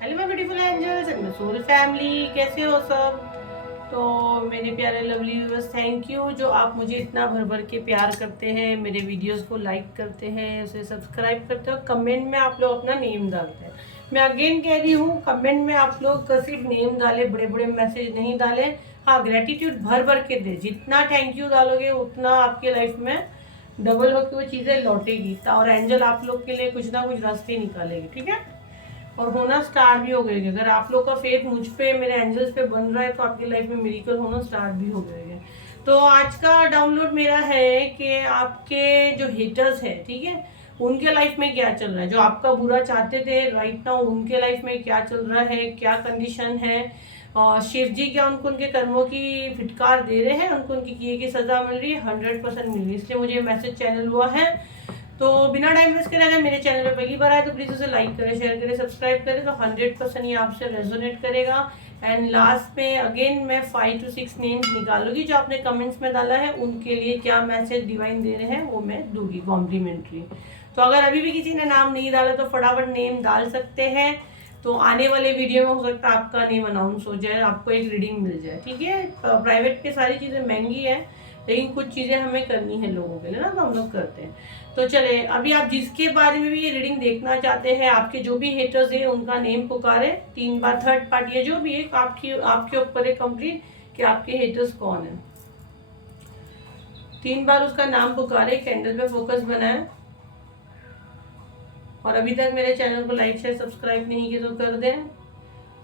Hello my beautiful angels and my soul family, कैसे हो सब। तो मेरे प्यारे लवली व्यूअर्स, थैंक यू जो आप मुझे इतना भर भर के प्यार करते हैं, मेरे वीडियोस को लाइक करते हैं, उसे सब्सक्राइब करते हो, कमेंट में आप लोग अपना नेम डालते हैं। मैं अगेन कह रही हूँ, कमेंट में आप लोग सिर्फ नेम डाले, बड़े बड़े मैसेज नहीं डाले। हाँ, ग्रेटिट्यूड भर भर के दे। जितना थैंक यू डालोगे उतना आपकी लाइफ में डबल होकर वो चीज़ें लौटेगी, और एंजल आप लोग के लिए कुछ ना कुछ रास्ते निकालेगी, ठीक है। और होना स्टार्ट भी हो गए। अगर आप लोग का फेथ मुझ पे, मेरे एंजल्स पे बन रहा है, तो आपकी लाइफ में मिरेकल होना स्टार्ट भी हो गए हैं। तो आज का डाउनलोड मेरा है कि आपके जो हेटर्स है, ठीक है, उनके लाइफ में क्या चल रहा है। जो आपका बुरा चाहते थे, राइट नाउ उनके लाइफ में क्या चल रहा है, क्या कंडीशन है। और शिव जी क्या उनको उनके कर्मों की फिटकार दे रहे हैं, उनको उनकी किए की सजा मिल रही है, 100% मिल रही है। इसलिए मुझे मैसेज चैनल हुआ है। तो बिना टाइम वेस्ट करे, अगर मेरे चैनल पे पहली बार आए तो प्लीज़ उसे लाइक करें, शेयर करें, सब्सक्राइब करें। तो 100% ये आपसे रेजोनेट करेगा। एंड लास्ट में अगेन मैं 5 to 6 नेम्स निकालूंगी जो आपने कमेंट्स में डाला है, उनके लिए क्या मैसेज डिवाइन दे रहे हैं वो मैं दूंगी कॉम्प्लीमेंट्री। तो अगर अभी भी किसी ने नाम नहीं डाला तो फटाफट नेम डाल सकते हैं। तो आने वाले वीडियो में हो सकता है आपका नेम अनाउंस हो जाए, आपको एक रीडिंग मिल जाए, ठीक है। प्राइवेट पे सारी चीज़ें महंगी है, लेकिन कुछ चीज़ें हमें करनी है लोगों के लिए ना, तो हम लोग करते हैं। तो चले, अभी आप जिसके बारे में भी ये रीडिंग देखना चाहते हैं, आपके जो भी हेटर्स है उनका नेम पुकारे 3 बार, थर्ड पार्टी है जो भी है, आपके ऊपर है कंप्लीट कि आपके हेटर्स कौन है। 3 बार उसका नाम पुकारे, कैंडल पे फोकस बनाए। और अभी तक मेरे चैनल को लाइक शेयर सब्सक्राइब नहीं किया तो कर दें।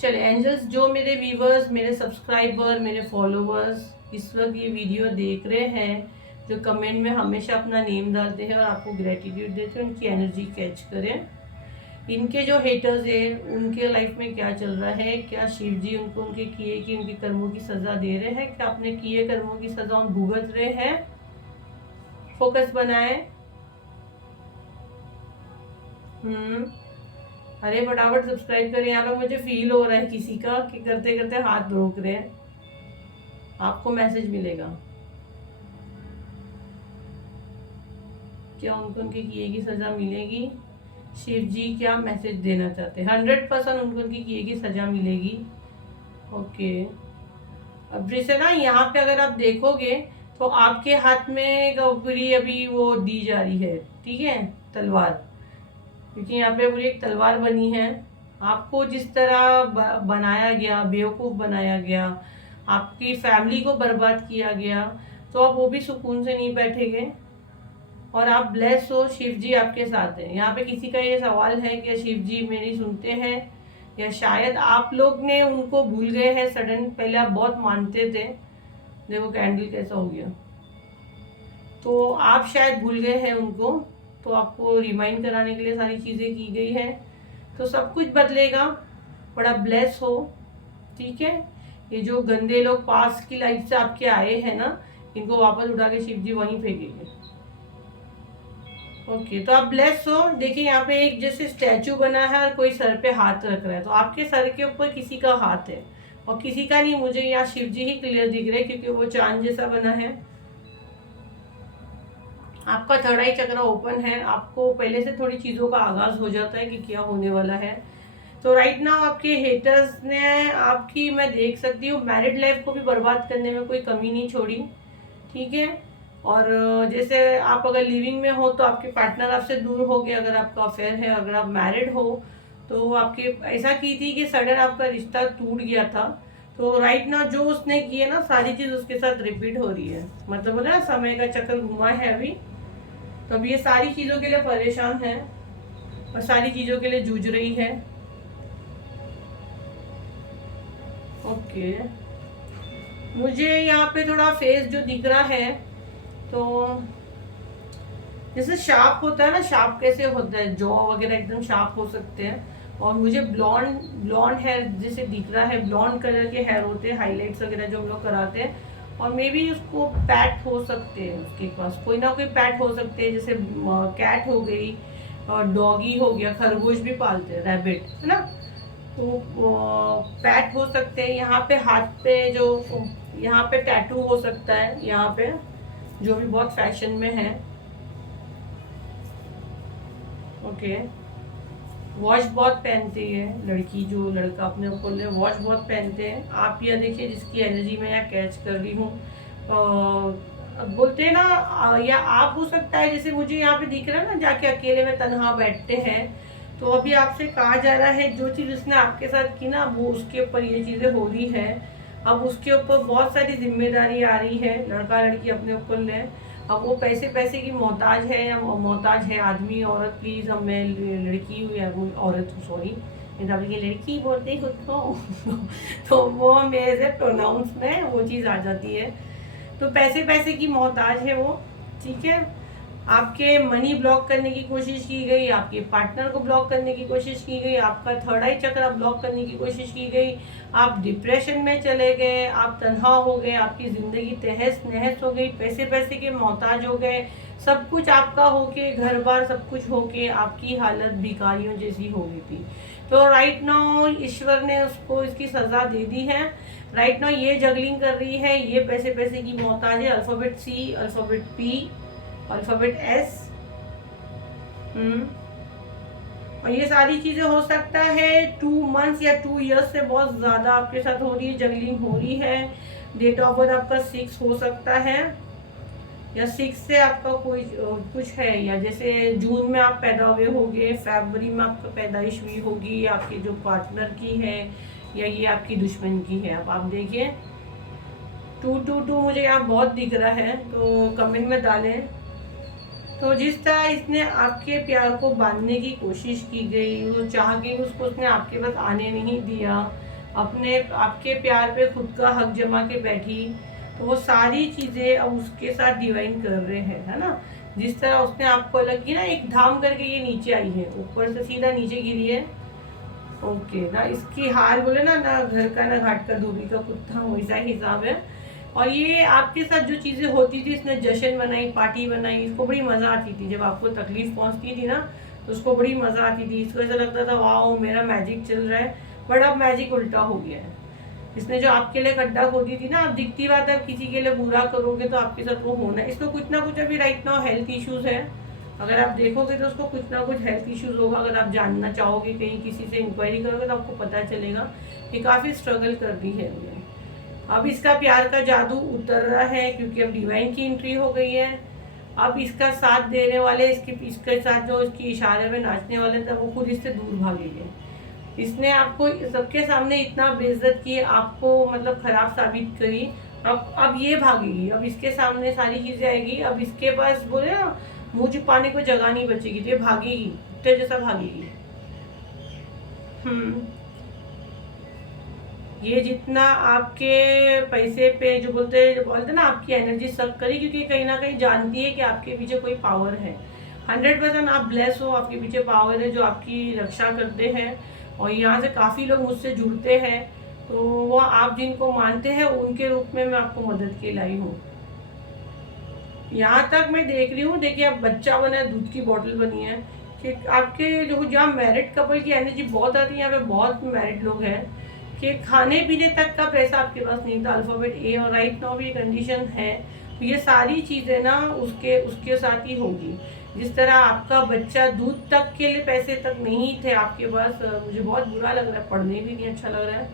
चले एंजल्स, जो मेरे व्यूवर्स, मेरे सब्सक्राइबर, मेरे फॉलोवर्स इस वक्त ये वीडियो देख रहे हैं, जो कमेंट में हमेशा अपना नेम डालते हैं और आपको ग्रेटिट्यूड देते हैं, उनकी एनर्जी कैच करें। इनके जो हेटर्स है उनके लाइफ में क्या चल रहा है, क्या शिव जी उनको उनके किए की, उनके कर्मों की सजा दे रहे हैं, क्या अपने किए कर्मों की सजा उन भुगत रहे हैं। फोकस बनाए। अरे फटाफट सब्सक्राइब करें। यहाँ पे मुझे फील हो रहा है किसी का कि करते करते हाथ रोक रहे हैं। आपको मैसेज मिलेगा, क्या उनको उनके किए की सजा मिलेगी। शिव जी क्या मैसेज देना चाहते हैं। 100% उनको उनकी किए की सजा मिलेगी। ओके, अब जैसे ना यहाँ पे अगर आप देखोगे तो आपके हाथ में पूरी अभी वो दी जा रही है, ठीक है, तलवार। क्योंकि यहाँ पे पूरी एक तलवार बनी है। आपको जिस तरह बनाया गया, बेवकूफ़ बनाया गया, आपकी फैमिली को बर्बाद किया गया, तो आप वो भी सुकून से नहीं बैठेंगे। और आप ब्लेस हो, शिव जी आपके साथ हैं। यहाँ पे किसी का ये सवाल है कि शिव जी मेरी सुनते हैं, या शायद आप लोग ने उनको भूल गए हैं सडन। पहले आप बहुत मानते थे, देखो कैंडल कैसा हो गया, तो आप शायद भूल गए हैं उनको। तो आपको रिमाइंड कराने के लिए सारी चीज़ें की गई है। तो सब कुछ बदलेगा, बड़ा ब्लेस हो, ठीक है। ये जो गंदे लोग पास की लाइफ से आपके आए हैं ना, इनको वापस उठा के शिव जी वहीं फेंकेंगे। ओके, तो आप ब्लेस हो। देखिए यहाँ पे एक जैसे स्टैचू बना है और कोई सर पे हाथ रख रहा है, तो आपके सर के ऊपर किसी का हाथ है, और किसी का नहीं, मुझे यहाँ शिव जी ही क्लियर दिख रहे हैं क्योंकि वो चांद जैसा बना है। आपका थर्ड आई चक्र ओपन है, आपको पहले से थोड़ी चीज़ों का आगाज हो जाता है कि क्या होने वाला है। तो राइट नाउ आपके हेटर्स ने आपकी, मैं देख सकती हूँ, मैरिड लाइफ को भी बर्बाद करने में कोई कमी नहीं छोड़ी, ठीक है। और जैसे आप अगर लिविंग में हो तो आपके पार्टनर आपसे दूर हो गए, अगर आपका अफेयर है। अगर आप मैरिड हो तो वो आपके ऐसा की थी कि सडन आपका रिश्ता टूट गया था। तो राइट नाउ जो उसने की है ना, सारी चीज़ उसके साथ रिपीट हो रही है। मतलब बोला ना, समय का चक्कर घुमा है अभी। तो अब ये सारी चीज़ों के लिए परेशान है और सारी चीज़ों के लिए जूझ रही है। ओके, मुझे यहाँ पे थोड़ा फेस जो दिख रहा है, तो जैसे शार्प होता है ना, शार्प कैसे होता है, जॉ वगैरह एकदम शार्प हो सकते हैं। और मुझे ब्लॉन्ड ब्लॉन्ड हेयर जैसे दिख रहा है, ब्लॉन्ड कलर के हेयर होते हैं, हाईलाइट्स वगैरह जो हम लोग कराते हैं। और मे बी उसको पैट हो सकते हैं, उसके पास कोई ना कोई पैट हो सकते हैं, जैसे कैट हो गई और डॉगी हो गया, खरगोश भी पालते हैं, रैबिट है ना। तो पैट हो सकते हैं। यहाँ पे हाथ पे जो, यहाँ पे टैटू हो सकता है, यहाँ पे जो भी बहुत फैशन में है। ओके, वॉच बहुत पहनते हैं लड़की, जो लड़का अपने ऊपर ले वॉच बहुत पहनते हैं। आप यह देखिए जिसकी एनर्जी मैं यहाँ कैच कर रही हूँ। अब बोलते हैं ना या आप हो सकता है जैसे मुझे यहाँ पे दिख रहा है ना, जाके अकेले में तनहा बैठते हैं। तो अभी आपसे कहा जा रहा है जो चीज़ उसने आपके साथ की ना, वो उसके ऊपर ये चीज़ें हो रही है। अब उसके ऊपर बहुत सारी जिम्मेदारी आ रही है, लड़का लड़की अपने ऊपर ले। अब वो पैसे पैसे की मोहताज है या मोहताज है आदमी औरत, प्लीज़ अब मैं लड़की हूँ या औरत हूँ, सॉरी ये लड़की बोलते खुद को तो वो मेरे से प्रोनाउंस में वो चीज़ आ जाती है। तो पैसे पैसे की मोहताज है वो, ठीक है। आपके मनी ब्लॉक करने की कोशिश की गई, आपके पार्टनर को ब्लॉक करने की कोशिश की गई, आपका थर्ड आई चक्र ब्लॉक करने की कोशिश की गई, आप डिप्रेशन में चले गए, आप तन्हा हो गए, आपकी ज़िंदगी तहस नहस हो गई, पैसे पैसे के मोहताज हो गए, सब कुछ आपका होके, घर बार सब कुछ होके आपकी हालत भिखारियों जैसी हो गई थी। तो राइट नाउ ईश्वर ने उसको इसकी सज़ा दे दी है। राइट नाउ ये जगलिंग कर रही है, ये पैसे पैसे की मोहताज है। अल्फ़ाबेट सी, अल्फ़ाबेट पी, अल्फ़ाबेट एस। और ये सारी चीज़ें हो सकता है 2 मंथ्स या 2 इयर्स से बहुत ज़्यादा आपके साथ हो रही है, जगलिंग हो रही है। डेट ऑफ बर्थ आपका 6 हो सकता है, या 6 से आपका कोई कुछ है, या जैसे जून में आप पैदा हुए होंगे, फरवरी में आपका पैदाइश हुई होगी, आपके जो पार्टनर की है या ये आपकी दुश्मन की है। अब आप देखिए 222 मुझे यहाँ बहुत दिख रहा है, तो कमेंट में डालें। तो जिस तरह इसने आपके प्यार को बांधने की कोशिश की गई, वो चाह के उसको उसने आपके पास आने नहीं दिया, अपने आपके प्यार पे खुद का हक जमा के बैठी, तो वो सारी चीज़ें अब उसके साथ डिवाइन कर रहे हैं, है ना। जिस तरह उसने आपको अलग की ना, एक धाम करके ये नीचे आई है, ऊपर से सीधा नीचे गिरी है। ओके ना, इसकी हार बोले ना, ना घर का ना घाट का धोबी का कुत्ता, वैसा हिसाब है। और ये आपके साथ जो चीज़ें होती थी, इसने जश्न बनाई, पार्टी बनाई, इसको बड़ी मज़ा आती थी। जब आपको तकलीफ पहुंचती थी ना, तो उसको बड़ी मज़ा आती थी। इसको ऐसा लगता था वाह मेरा मैजिक चल रहा है, बट अब मैजिक उल्टा हो गया है। इसने जो आपके लिए गड्ढा खोदी थी ना, अब दिखती बात है, किसी के लिए बुरा करोगे तो आपके साथ वो होना है। इसको कुछ ना कुछ अभी राइट नाउ हेल्थ इश्यूज़ है। अगर आप देखोगे तो उसको कुछ ना कुछ हेल्थ इश्यूज़ होगा। अगर आप जानना चाहोगे, कहीं किसी से इंक्वायरी करोगे, तो आपको पता चलेगा कि काफ़ी स्ट्रगल कर दी है उन्हें। अब इसका प्यार का जादू उतर रहा है, क्योंकि अब डिवाइन की एंट्री हो गई है। अब इसका साथ देने वाले, इसके साथ जो इसकी इशारे में नाचने वाले थे, वो खुद इससे दूर भागेंगे। इसने आपको सबके सामने इतना बेइज्जत की, आपको मतलब खराब साबित करी। अब ये भागेगी, अब इसके सामने सारी चीजें आएगी। अब इसके पास बोले ना, मुंह छुपाने को जगह नहीं बचेगी, तो ये भागेगी, कुत्ते जैसा भागेगी। ये जितना आपके पैसे पे जो बोलते ना, आपकी एनर्जी सक करी, क्योंकि कहीं ना कहीं जानती है कि आपके पीछे कोई पावर है। 100% आप ब्लेस हो, आपके पीछे पावर है जो आपकी रक्षा करते हैं। और यहाँ से काफ़ी लोग मुझसे जुड़ते हैं, तो वो आप जिनको मानते हैं उनके रूप में मैं आपको मदद के लाई हूँ। यहाँ तक मैं देख रही हूँ, देखिए अब बच्चा बना है, दूध की बोतल बनी है, कि आपके जो जहाँ मैरिड कपल की एनर्जी बहुत आती है, यहाँ पे बहुत मैरिड लोग हैं, कि खाने पीने तक का पैसा आपके पास नहीं था। अल्फ़ाबेट ए, और राइट नाउ भी कंडीशन है। तो ये सारी चीज़ें ना उसके साथ ही होगी। जिस तरह आपका बच्चा दूध तक के लिए पैसे तक नहीं थे आपके पास, मुझे बहुत बुरा लग रहा है, पढ़ने भी नहीं अच्छा लग रहा है।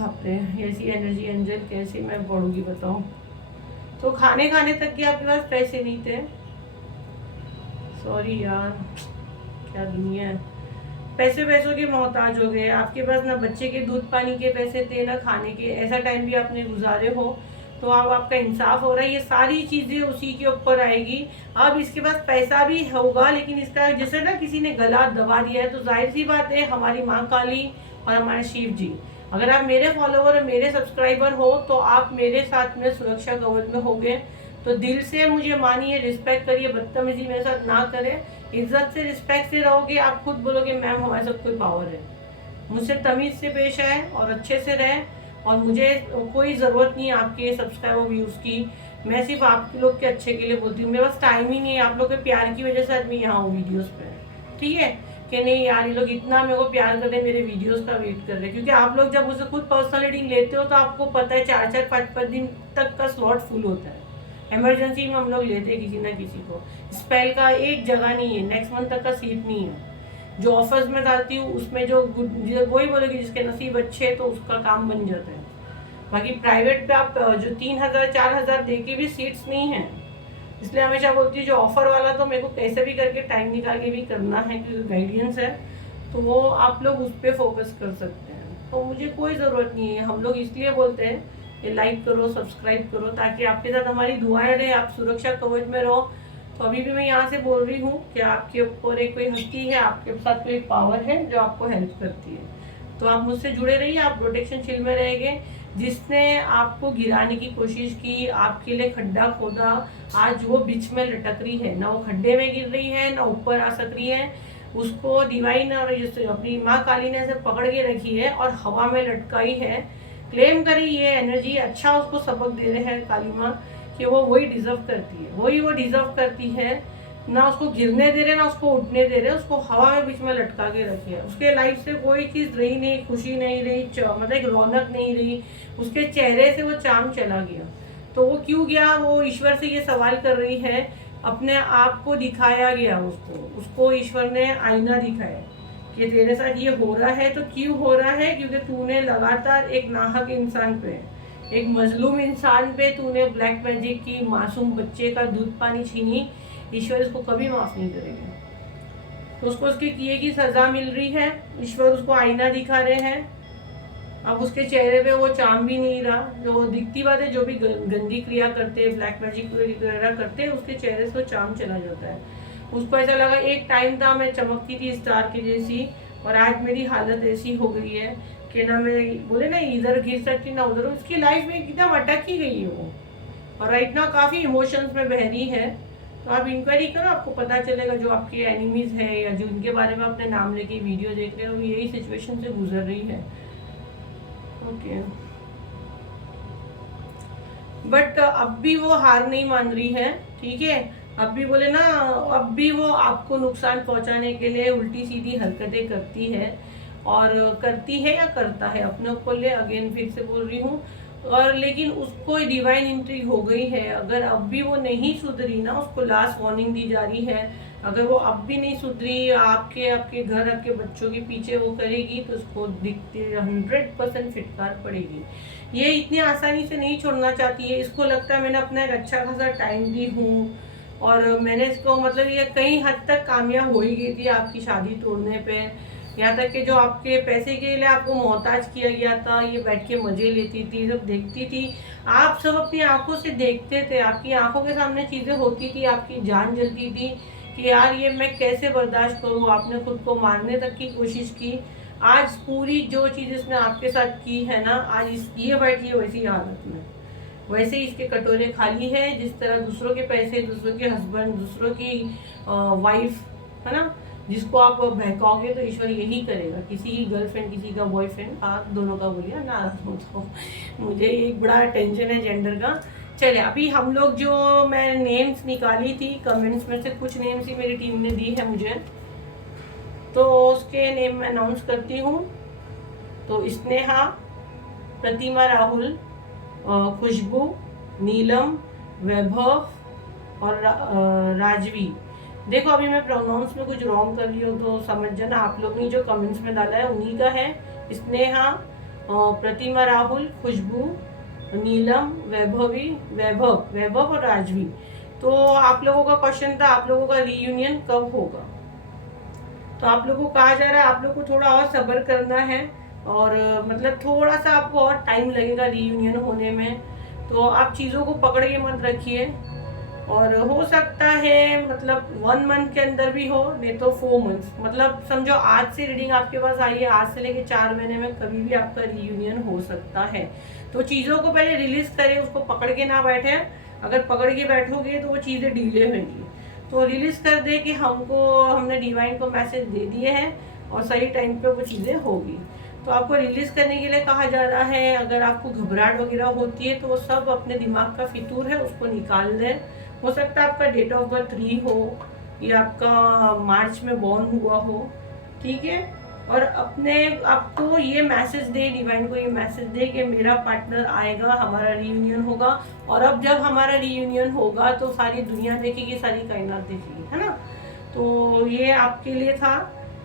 आपने ऐसी एनर्जी एंजल कैसे मैं पढ़ूंगी बताओ। तो खाने तक के आपके पास पैसे नहीं थे। सॉरी यार, क्या दुनिया है। पैसों के मोहताज हो गए, आपके पास ना बच्चे के दूध पानी के पैसे थे, ना खाने के। ऐसा टाइम भी आपने गुजारे हो, तो अब आपका इंसाफ हो रहा है। ये सारी चीज़ें उसी के ऊपर आएगी। अब इसके पास पैसा भी होगा, लेकिन इसका जैसे ना किसी ने गला दबा दिया है, तो जाहिर सी बात है हमारी माँ काली और हमारे शिव जी, अगर आप मेरे फॉलोवर और मेरे सब्सक्राइबर हो, तो आप मेरे साथ में सुरक्षा कवच में होगे। तो दिल से मुझे मानिए, रिस्पेक्ट करिए, बदतमीजी मेरे साथ ना करें, इज्जत से रिस्पेक्ट से रहोगे। आप खुद बोलोगे मैम हमारे साथ कोई पावर है, मुझसे तमीज़ से पेश आए और अच्छे से रहे। और मुझे कोई ज़रूरत नहीं है आपके सब्सक्राइबर व्यूज़ की, मैं सिर्फ आप लोग के अच्छे के लिए बोलती हूँ। मेरे पास टाइम ही नहीं है, आप लोग के प्यार की वजह से आज मैं यहाँ हूँ वीडियोज़ पे, ठीक है। कि नहीं यार, ये लोग इतना मेरे को प्यार कर रहे हैं, मेरे वीडियोस का वेट कर रहे हैं। क्योंकि आप लोग जब मुझसे खुद पर्सनल रीडिंग लेते हो, तो आपको पता है 4-4, 5-5 दिन तक का स्लॉट फुल होता है। इमरजेंसी में हम लोग लेते हैं किसी ना किसी को। स्पेल का एक जगह नहीं है, नेक्स्ट मंथ तक का सीट नहीं है। जो ऑफर्स में डालती हूँ उसमें जो वही बोलेगी जिसके नसीब अच्छे तो उसका काम बन जाता है। बाकी प्राइवेट पे आप जो 3,000 4,000 दे के भी सीट्स नहीं है, इसलिए हमेशा बोलती हूँ जो ऑफर वाला तो मेरे को कैसे भी करके टाइम निकाल के भी करना है, क्योंकि गाइडेंस है तो वो आप लोग उस पर फोकस कर सकते हैं। तो मुझे कोई ज़रूरत नहीं है, हम लोग इसलिए बोलते हैं कि लाइक करो, सब्सक्राइब करो, ताकि आपके साथ हमारी दुआएं रहे, आप सुरक्षा कवच में रहो। तो अभी भी मैं यहाँ से बोल रही हूँ कि आपके ऊपर एक कोई हस्ती है, आपके साथ कोई पावर है जो आपको हेल्प करती है। तो आप मुझसे जुड़े रहिए, आप प्रोटेक्शन शील्ड में रहेंगे। जिसने आपको गिराने की कोशिश की, आपके लिए खड्डा खोदा, आज वो बीच में लटक रही है, ना वो खड्डे में गिर रही है ना ऊपर आ सक रही है, उसको डिवाइन और अपनी माँ काली ने ऐसे पकड़ के रखी है और हवा में लटकाई है। क्लेम करी ये एनर्जी, अच्छा उसको सबक दे रहे हैं काली माँ कि वो वही डिजर्व करती है, वही वो डिजर्व करती है। ना उसको गिरने दे रहे ना उसको उठने दे रहे, उसको हवा में बीच में लटका के रखी है। उसके लाइफ से कोई चीज़ रही नहीं, खुशी नहीं रही, मतलब एक रौनक नहीं रही, उसके चेहरे से वो चाम चला गया। तो वो क्यों गया, वो ईश्वर से ये सवाल कर रही है। अपने आप को दिखाया गया उसको ईश्वर ने आईना दिखाया कि तेरे साथ ये हो रहा है। तो क्यों हो रहा है, क्योंकि तूने लगातार एक नाहक इंसान पे, एक मजलूम इंसान पे तूने ब्लैक मैजिक की, मासूम बच्चे का दूध पानी छीनी। ईश्वर इसको कभी माफ नहीं करेगा। तो उसको उसके किए की सजा मिल रही है, ईश्वर उसको आईना दिखा रहे हैं। अब उसके चेहरे पे वो चाम भी नहीं रहा, जो दिखती बात है, जो भी गंदी क्रिया करते हैं, ब्लैक मैजिक वगैरह करते हैं, उसके चेहरे से वो चाम चला जाता है। उसको ऐसा लगा एक टाइम था मैं चमकती थी स्टार की जैसी, और आज मेरी हालत ऐसी हो गई है कि ना मैं बोले ना इधर घिर सकती ना उधर। उसकी लाइफ में एकदम अटक ही गई है वो, और राइट ना काफ़ी इमोशंस में बह रही है। तो आप इंक्वायरी करो, आपको पता चलेगा जो आपके एनिमीज है या जो उनके बारे में अपने नाम लेके वीडियो देख रहे हो, यही सिचुएशन से गुजर रही है। ओके, बट अब भी वो हार नहीं मान रही है, ठीक है। अब भी बोले ना, अब भी वो आपको नुकसान पहुंचाने के लिए उल्टी सीधी हरकतें करती है, और करती है या करता है अपने ऊपर ले, अगेन फिर से बोल रही हूँ। और लेकिन उसको डिवाइन एंट्री हो गई है, अगर अब भी वो नहीं सुधरी ना, उसको लास्ट वार्निंग दी जा रही है, अगर वो अब भी नहीं सुधरी, आपके घर आपके बच्चों के पीछे वो करेगी, तो उसको दिखते 100% फिटकार पड़ेगी। ये इतनी आसानी से नहीं छोड़ना चाहती है, इसको लगता है मैंने अपना एक अच्छा खासा टाइम दी हूँ, और मैंने इसको मतलब ये कई हद तक कामयाब हो ही गई थी आपकी शादी तोड़ने पे। यहाँ तक कि जो आपके पैसे के लिए आपको मोहताज किया गया था, ये बैठ के मजे लेती थी, सब देखती थी, आप सब अपनी आंखों से देखते थे, आपकी आंखों के सामने चीज़ें होती थी, आपकी जान जलती थी कि यार ये मैं कैसे बर्दाश्त करूँ। आपने खुद को मारने तक की कोशिश की। आज पूरी जो चीज़ इसने आपके साथ की है ना, आज ये बैठी है वैसी हालत में, वैसे ही इसके कटोरे खाली है। जिस तरह दूसरों के पैसे, दूसरों के हस्बैंड, दूसरों की वाइफ, है ना, जिसको आप बहकाओगे तो ईश्वर यही करेगा। किसी की गर्लफ्रेंड, किसी का बॉयफ्रेंड, आप दोनों का बोलिए ना, तो मुझे एक बड़ा टेंशन है जेंडर का। चले, अभी हम लोग जो मैं नेम्स निकाली थी कमेंट्स में से, कुछ नेम्स ही मेरी टीम ने दी है मुझे, तो उसके नेम मैं अनाउंस करती हूँ। तो स्नेहा, प्रतिमा राहुल, खुशबू, नीलम, वैभव और राजवी। देखो अभी मैं प्रोनाउंस में कुछ रॉन्ग कर रही हूँ तो समझ जाना, आप लोग ने जो कमेंट्स में डाला है उन्हीं का है। स्नेहा, प्रतिमा राहुल, खुशबू, नीलम, वैभव और राजवी। तो आप लोगों का क्वेश्चन था, आप लोगों का रीयूनियन कब होगा। तो आप लोगों को कहा जा रहा है आप लोग को थोड़ा और सब्र करना है, और मतलब थोड़ा सा आपको और टाइम लगेगा रीयूनियन होने में। तो आप चीज़ों को पकड़ के मत रखिए, और हो सकता है मतलब 1 मंथ के अंदर भी हो, नहीं तो 4 मंथ्स, मतलब समझो आज से रीडिंग आपके पास आई है, आज से लेके 4 महीने में कभी भी आपका रीयूनियन हो सकता है। तो चीज़ों को पहले रिलीज करें, उसको पकड़ के ना बैठे। अगर पकड़ के बैठोगे तो वो चीज़ें डिले होंगी। तो रिलीज कर दे कि हमने डिवाइन को मैसेज दे दिए हैं और सही टाइम पे वो चीज़ें होगी। तो आपको रिलीज करने के लिए कहा जा रहा है। अगर आपको घबराहट वगैरह होती है तो वो सब अपने दिमाग का फितूर है, उसको निकाल दें। हो सकता है आपका डेट ऑफ बर्थ 3 हो या आपका मार्च में बॉर्न हुआ हो, ठीक है। और अपने आपको ये मैसेज दे, डिवाइन को ये मैसेज दे कि मेरा पार्टनर आएगा, हमारा रीयूनियन होगा। और अब जब हमारा रीयूनियन होगा तो सारी दुनिया देखेगी, सारी कायनात देखेगी, है ना। तो ये आपके लिए था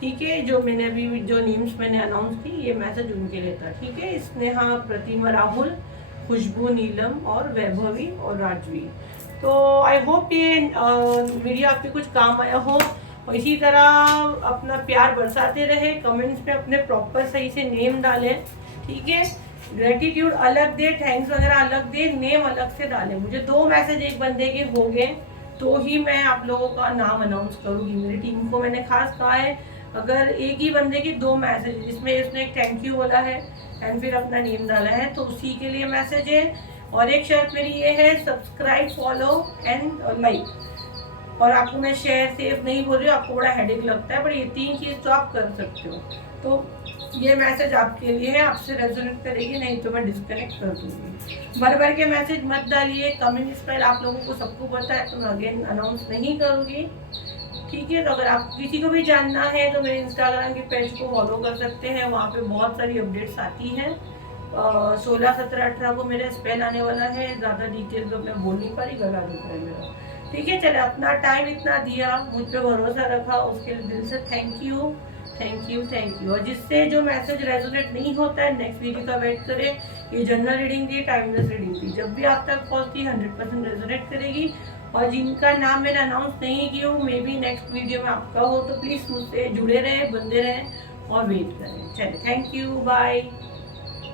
ठीक है। जो मैंने अभी जो नेम्स मैंने अनाउंस की, ये मैसेज उनके लिए था। ठीक है, स्नेहा, प्रतिमा, राहुल, खुशबू, नीलम और वैभवी और राजवी। तो आई होप ये वीडियो आपके कुछ काम आया हो, और इसी तरह अपना प्यार बरसाते रहे। कमेंट्स में अपने प्रॉपर सही से नेम डालें। ठीक है, ग्रेटिट्यूड अलग दे, थैंक्स वगैरह अलग दे, नेम अलग से डालें। मुझे 2 मैसेज एक बंदे के हो गए तो ही मैं आप लोगों का नाम अनाउंस करूँगी। मेरी टीम को मैंने खास कहा है, अगर एक ही बंदे के 2 मैसेज जिसमें उसने एक थैंक यू बोला है एंड फिर अपना नेम डाला है, तो उसी के लिए मैसेज है। और एक शर्त मेरी ये है, सब्सक्राइब, फॉलो एंड लाइक। और आपको मैं शेयर सेव नहीं बोल रही हूँ, आपको बड़ा हेडेक लगता है, पर ये 3 चीज़ तो आप कर सकते हो। तो ये मैसेज आपके लिए है, आपसे रेजोनेट करेगी, नहीं तो मैं डिस्कनेक्ट कर दूँगी। भर भर के मैसेज मत डालिए। कमेंट स्पेल आप लोगों को सबको पता है, तो मैं अगेन अनाउंस नहीं करूँगी। ठीक है, तो अगर आप किसी को भी जानना है तो मेरे इंस्टाग्राम के पेज को फॉलो कर सकते हैं, वहाँ पे बहुत सारी अपडेट्स आती हैं। 16, 17, 18 को मेरा स्पेल आने वाला है। ज़्यादा डिटेल तो मैं बोल नहीं पा रही, गला दुख रहा है मेरा। ठीक है, चले, अपना टाइम इतना दिया, मुझ पर भरोसा रखा, उसके लिए दिल से thank you, thank you, thank you. और जिससे जो मैसेज रेजोनेट नहीं होता है, नेक्स्ट वीडियो का वेट करें। ये जनरल रीडिंग थी, टाइमलेस रीडिंग थी, जब भी आप तक पहुँचती 100% रेजोनेट करेगी। और जिनका नाम मैंने अनाउंस नहीं किया हूँ, मे बी नेक्स्ट वीडियो में आपका हो, तो प्लीज़ मुझसे जुड़े रहें, बंदे रहें और वेट करें। चलिए, थैंक यू, बाय।